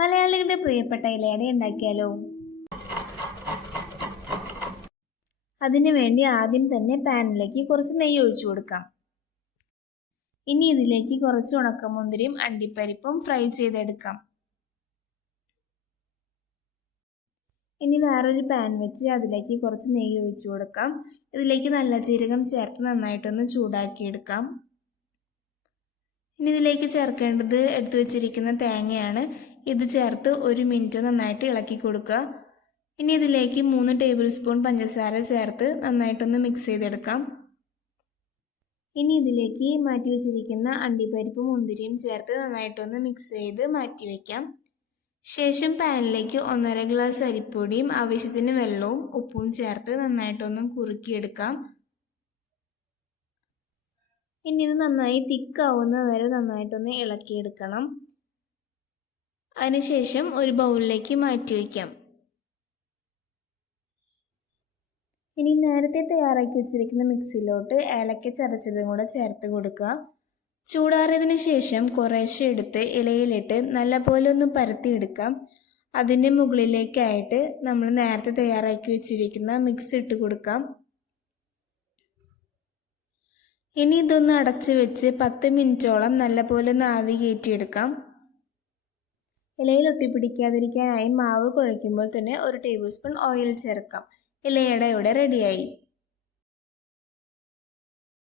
മലയാളികളുടെ പ്രിയപ്പെട്ട ഇലയട ഉണ്ടാക്കിയാലോ? അതിനുവേണ്ടി ആദ്യം തന്നെ പാനിലേക്ക് കുറച്ച് നെയ്യ് ഒഴിച്ചു കൊടുക്കാം. ഇനി ഇതിലേക്ക് കുറച്ച് ഉണക്കമുന്തിരിയും അണ്ടിപ്പരിപ്പും ഫ്രൈ ചെയ്തെടുക്കാം. ഇനി വേറൊരു പാൻ വെച്ച് അതിലേക്ക് കുറച്ച് നെയ്യ് ഒഴിച്ചു കൊടുക്കാം. ഇതിലേക്ക് നല്ല ജീരകം ചേർത്ത് നന്നായിട്ടൊന്ന് ചൂടാക്കിയെടുക്കാം. ഇനി ഇതിലേക്ക് ചേർക്കേണ്ടത് എടുത്തു വെച്ചിരിക്കുന്ന തേങ്ങയാണ്. ഇത് ചേർത്ത് ഒരു മിനിറ്റ് നന്നായിട്ട് ഇളക്കി കൊടുക്കുക. ഇനി ഇതിലേക്ക് മൂന്ന് ടേബിൾ സ്പൂൺ പഞ്ചസാര ചേർത്ത് നന്നായിട്ടൊന്ന് മിക്സ് ചെയ്തെടുക്കാം. ഇനി ഇതിലേക്ക് മാറ്റി വെച്ചിരിക്കുന്ന അണ്ടിപ്പരിപ്പും മുന്തിരിയും ചേർത്ത് നന്നായിട്ടൊന്ന് മിക്സ് ചെയ്ത് മാറ്റി വയ്ക്കാം ശേഷം പാനിലേക്ക് ഒന്നര ഗ്ലാസ് അരിപ്പൊടിയും ആവശ്യത്തിന് വെള്ളവും ഉപ്പും ചേർത്ത് നന്നായിട്ടൊന്ന് കുറുക്കിയെടുക്കാം. ഇനി ഇത് നന്നായി തിക്കാവുന്ന വരെ നന്നായിട്ടൊന്ന് ഇളക്കിയെടുക്കണം. അതിനുശേഷം ഒരു ബൗളിലേക്ക് മാറ്റി വയ്ക്കാം. ഇനി നേരത്തെ തയ്യാറാക്കി വെച്ചിരിക്കുന്ന മിക്സിയിലോട്ട് ഏലക്ക ചതച്ചതും കൂടെ ചേർത്ത് കൊടുക്കുക. ചൂടാറിയതിന് ശേഷം കുറേശ്ശെ എടുത്ത് ഇലയിലിട്ട് നല്ലപോലെ ഒന്ന് പരത്തിയെടുക്കാം. അതിന്റെ മുകളിലേക്കായിട്ട് നമ്മൾ നേരത്തെ തയ്യാറാക്കി വെച്ചിരിക്കുന്ന മിക്സ് ഇട്ട് കൊടുക്കാം. ഇനി ഇതൊന്ന് അടച്ച് വെച്ച് പത്ത് മിനിറ്റോളം നല്ലപോലെ ഒന്ന് ആവി കയറ്റിയെടുക്കാം. ഇലയിൽ ഒട്ടിപ്പിടിക്കാതിരിക്കാനായി മാവ് കുഴയ്ക്കുമ്പോൾ തന്നെ ഒരു ടേബിൾ സ്പൂൺ ഓയിൽ ചേർക്കാം. ഇലയുടെ ഇവിടെ റെഡിയായി